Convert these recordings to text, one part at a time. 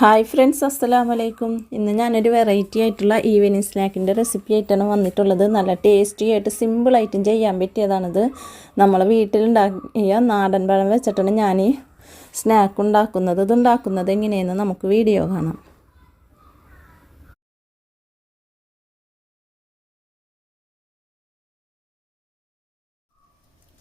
Hi friends അസ്സലാമു അലൈക്കും ഇന്ന് ഞാനൊരു വെറൈറ്റി ആയിട്ടുള്ള ഈവനിങ് സ്നാക്കിന്റെ റെസിപ്പി ആയിട്ടാണ് വന്നിട്ടുള്ളത്. നല്ല ടേസ്റ്റി ആയിട്ട് സിമ്പിളായിട്ടും ചെയ്യാൻ പറ്റിയതാണിത്. നമ്മൾ വീട്ടിലുണ്ടാക്കിയ നാടൻ പഴം വെച്ചിട്ടാണ് ഞാൻ സ്നാക്ക് ഉണ്ടാക്കുന്നത്. ഇത് ഉണ്ടാക്കുന്നത് എങ്ങനെയെന്ന് നമുക്ക് വീഡിയോ കാണാം.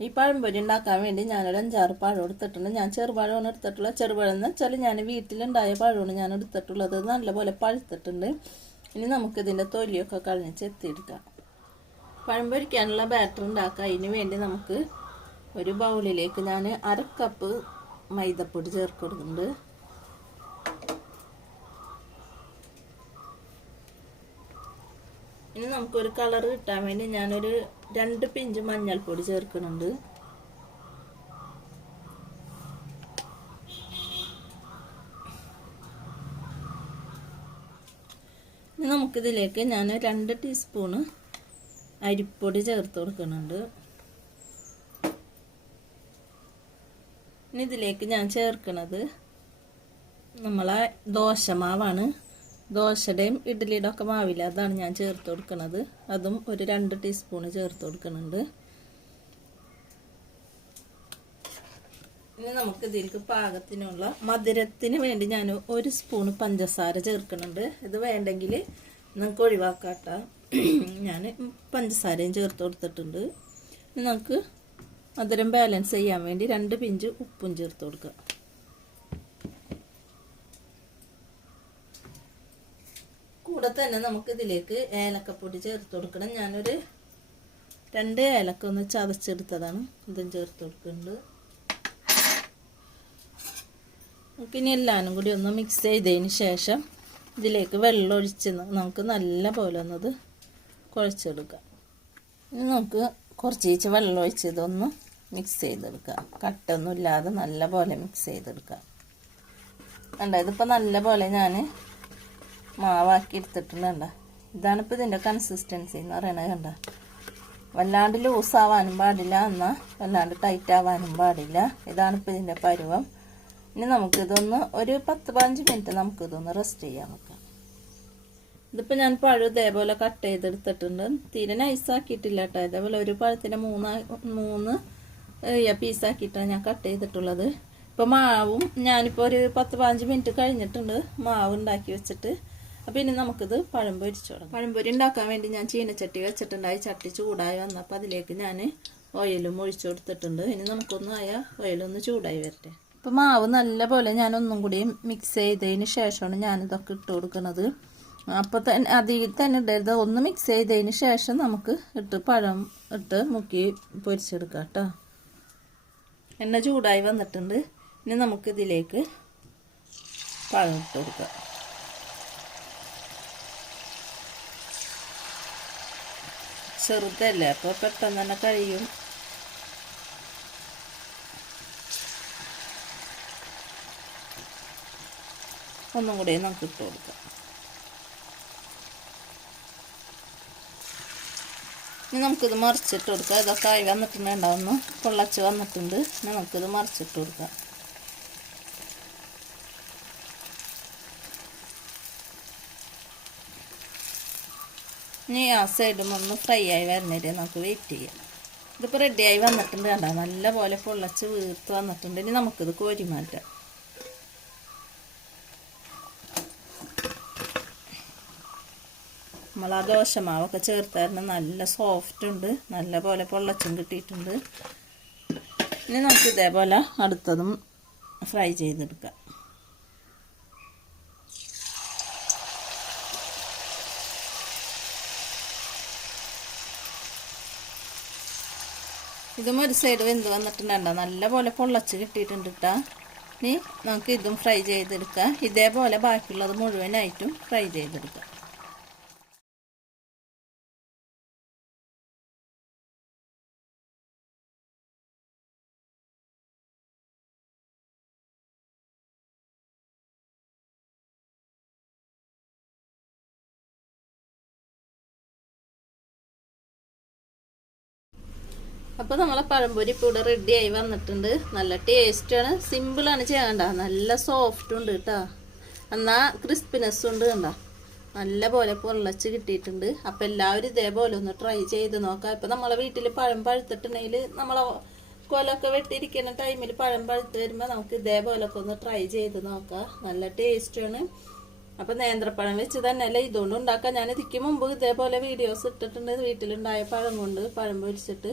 ഈ പഴംപൊരി ഉണ്ടാക്കാൻ വേണ്ടി ഞാനൊരു അഞ്ചാറ് പഴം എടുത്തിട്ടുണ്ട്. ഞാൻ ചെറുപഴമാണ് എടുത്തിട്ടുള്ളത്. ചെറുപഴം എന്ന് വെച്ചാൽ ഞാൻ വീട്ടിലുണ്ടായ പഴമാണ് ഞാൻ എടുത്തിട്ടുള്ളത്. നല്ലപോലെ പഴുത്തിട്ടുണ്ട്. ഇനി നമുക്കിതിന്റെ തൊലിയൊക്കെ കളഞ്ഞ് ചെത്തിയെടുക്കാം പഴം പൊരിക്കാനുള്ള ബാറ്റർ ഉണ്ടാക്കാം. അതിന് വേണ്ടി നമുക്ക് ഒരു ബൗളിലേക്ക് ഞാൻ അര കപ്പ് മൈദപ്പൊടി ചേർക്കുന്നുണ്ട് ഇനി നമുക്കൊരു കളർ കിട്ടാൻ വേണ്ടി ഞാനൊരു രണ്ട് പിഞ്ച് മഞ്ഞൾപ്പൊടി ചേർക്കുന്നുണ്ട്. ഇനി നമുക്കിതിലേക്ക് ഞാൻ രണ്ട് ടീസ്പൂണ് അരിപ്പൊടി ചേർത്ത് കൊടുക്കുന്നുണ്ട്. ഇനി ഇതിലേക്ക് ഞാൻ ചേർക്കുന്നത് നമ്മളെ ദോശമാവാണ്. ദോശയുടെയും ഇഡ്ഡലിയുടെ ഒക്കെ മാവില്ല അതാണ് ഞാൻ ചേർത്ത് കൊടുക്കുന്നത് അതും ഒരു രണ്ട് ടീസ്പൂണ് ചേർത്ത് കൊടുക്കുന്നുണ്ട് ഇനി നമുക്ക് ഇതിലേക്ക് പാകത്തിനുള്ള മധുരത്തിന് വേണ്ടി ഞാൻ ഒരു സ്പൂണ് പഞ്ചസാര ചേർക്കുന്നുണ്ട് ഇത് വേണ്ടെങ്കിൽ നിങ്ങൾക്ക് ഒഴിവാക്കാട്ട. ഞാൻ പഞ്ചസാരയും ചേർത്ത് കൊടുത്തിട്ടുണ്ട്. നമുക്ക് മധുരം ബാലൻസ് ചെയ്യാൻ വേണ്ടി രണ്ട് പിഞ്ച് ഉപ്പും ചേർത്ത് കൊടുക്കുക കൂടെ തന്നെ നമുക്ക് ഇതിലേക്ക് ഏലക്കപ്പൊടി ചേർത്ത് കൊടുക്കണം. ഞാനൊരു രണ്ട് ഏലക്ക ഒന്ന് ചതച്ചെടുത്തതാണ്. ഇതും ചേർത്ത് കൊടുക്കുന്നുണ്ട്. നമുക്കിനി എല്ലാവരും കൂടി ഒന്ന് മിക്സ് ചെയ്തതിന് ശേഷം ഇതിലേക്ക് വെള്ളം ഒഴിച്ച് നമുക്ക് നല്ല പോലെ ഒന്നത് കുഴച്ചെടുക്കാം. ഇനി നമുക്ക് കുറച്ച് വെള്ളം ഒഴിച്ച് ഇതൊന്ന് മിക്സ് ചെയ്തെടുക്കാം. കട്ടൊന്നും ഇല്ലാതെ നല്ല പോലെ മിക്സ് ചെയ്തെടുക്കാം. കണ്ട ഇതിപ്പോൾ നല്ല പോലെ ഞാൻ മാവാക്കി എടുത്തിട്ടുണ്ട് ഇതാണ് ഇപ്പോൾ ഇതിന്റെ കൺസിസ്റ്റൻസി എന്ന് പറയണത് കണ്ട? വല്ലാണ്ട് ലൂസ് ആവാനും പാടില്ല എന്നാൽ വല്ലാണ്ട് ടൈറ്റ് ആവാനും പാടില്ല. ഇതാണ് ഇപ്പോൾ ഇതിന്റെ പരുവം. ഇനി നമുക്കിതൊന്ന് ഒരു പത്ത് പതിനഞ്ച് മിനിറ്റ് നമുക്കിതൊന്ന് റെസ്റ്റ് ചെയ്യാൻ വെക്കാം. ഇതിപ്പോൾ ഞാൻ പഴം ഇതേപോലെ കട്ട് ചെയ്തെടുത്തിട്ടുണ്ട്. തീരെ നൈസാക്കിയിട്ടില്ല കേട്ടോ. ഇതേപോലെ ഒരു പഴത്തിന്റെ മൂന്ന് മൂന്ന് പീസാക്കിയിട്ടാണ് ഞാൻ കട്ട് ചെയ്തിട്ടുള്ളത്. ഇപ്പോൾ മാവും ഞാനിപ്പോൾ ഒരു പത്ത് പതിനഞ്ച് മിനിറ്റ് കഴിഞ്ഞിട്ടുണ്ട്. മാവ് ഉണ്ടാക്കി വെച്ചിട്ട്. അപ്പോൾ ഇനി നമുക്കിത് പഴം പൊരിച്ചു തുടങ്ങാം. പഴംപൊരി ഉണ്ടാക്കാൻ വേണ്ടി ഞാൻ ചീനച്ചട്ടി വെച്ചിട്ടുണ്ടായി ചട്ടി ചൂടായി വന്നപ്പോൾ അതിലേക്ക് ഞാൻ ഓയിലും ഒഴിച്ചു കൊടുത്തിട്ടുണ്ട്. ഇനി നമുക്കൊന്ന് ആയ ഓയിലൊന്ന് ചൂടായി വരട്ടെ. അപ്പോൾ മാവ് നല്ല പോലെ ഞാൻ ഒന്നും കൂടി മിക്സ് ചെയ്തതിന് ശേഷമാണ് ഞാനിതൊക്കെ ഇട്ട് കൊടുക്കുന്നത്. അപ്പോൾ തന്നെ അതിൽ തന്നെ ഇടരുത്. ഒന്ന് മിക്സ് ചെയ്തതിന് ശേഷം നമുക്ക് ഇട്ട് പഴം ഇട്ട് മുക്കി പൊരിച്ചെടുക്കാം കേട്ടോ. എണ്ണ ചൂടായി വന്നിട്ടുണ്ട്. ഇനി നമുക്കിതിലേക്ക് പഴം ഇട്ട് കൊടുക്കാം. ചെറുതല്ലേ അപ്പോൾ പെട്ടെന്ന് തന്നെ കഴിയും. ഒന്നും കൂടി നമുക്ക് ഇട്ട് കൊടുക്കാം. ഇനി നമുക്കിത് മറിച്ചിട്ട് കൊടുക്കാം. ഇതൊക്കെ ആയി വന്നിട്ടുണ്ട് ഒന്ന് പൊള്ളച്ച് വന്നിട്ടുണ്ട്. ഇനി നമുക്കിത് മറിച്ചിട്ട് കൊടുക്കാം. ഇനി ആ സൈഡും ഒന്ന് ഫ്രൈ ആയി വരുന്നവരെ നമുക്ക് വെയിറ്റ് ചെയ്യാം. ഇതിപ്പോൾ റെഡിയായി വന്നിട്ടുണ്ട് കണ്ട? നല്ല പോലെ പൊള്ളച്ച് വീർത്ത് വന്നിട്ടുണ്ട്. ഇനി നമുക്കിത് കോരി മാറ്റാം. നമ്മൾ ആ ദോശമാവൊക്കെ ചേർത്തായിരുന്നു നല്ല സോഫ്റ്റ് ഉണ്ട്. നല്ല പോലെ പൊള്ളച്ചും കിട്ടിയിട്ടുണ്ട്. ഇനി നമുക്ക് ഇതേപോലെ അടുത്തതും ഫ്രൈ ചെയ്തെടുക്കാം. ഇതും ഒരു സൈഡ് വെന്ത് വന്നിട്ടുണ്ടോ. നല്ല പോലെ പൊള്ളച്ച് കിട്ടിയിട്ടുണ്ട് കേട്ടോ ഇനി നമുക്ക് ഇതും ഫ്രൈ ചെയ്തെടുക്കാം. ഇതേപോലെ ബാക്കിയുള്ളത് മുഴുവനായിട്ടും ഫ്രൈ ചെയ്തെടുക്കാം. അപ്പോൾ നമ്മളെ പഴംപൊരി ഇപ്പോൾ ഇവിടെ റെഡി ആയി വന്നിട്ടുണ്ട്. നല്ല ടേസ്റ്റാണ് സിമ്പിളാണ് ചെയ്യണ്ട. നല്ല സോഫ്റ്റും ഉണ്ട് കേട്ടോ എന്നാ ക്രിസ്പിനെസ് ഉണ്ട് കണ്ട. നല്ല പോലെ പൊള്ളച്ച് കിട്ടിയിട്ടുണ്ട്. അപ്പം എല്ലാവരും ഇതേപോലെ ഒന്ന് ട്രൈ ചെയ്ത് നോക്കാം. ഇപ്പം നമ്മളെ വീട്ടിൽ പഴം പഴുത്തിട്ടുണ്ടെങ്കിൽ നമ്മളെ കൊലൊക്കെ വെട്ടിയിരിക്കുന്ന ടൈമിൽ പഴം പഴുത്ത് വരുമ്പോൾ നമുക്ക് ഇതേപോലൊക്കെ ഒന്ന് ട്രൈ ചെയ്ത് നോക്കാം. നല്ല ടേസ്റ്റാണ് അപ്പം നേന്ത്രപ്പഴം വെച്ച് തന്നെയല്ല ഇതുകൊണ്ട് ഉണ്ടാക്കാം. ഞാൻ ഇതിക്ക് മുമ്പ് ഇതേപോലെ വീഡിയോസ് ഇട്ടിട്ടുണ്ട്. വീട്ടിലുണ്ടായ പഴം കൊണ്ട് പഴം പൊരിച്ചിട്ട്.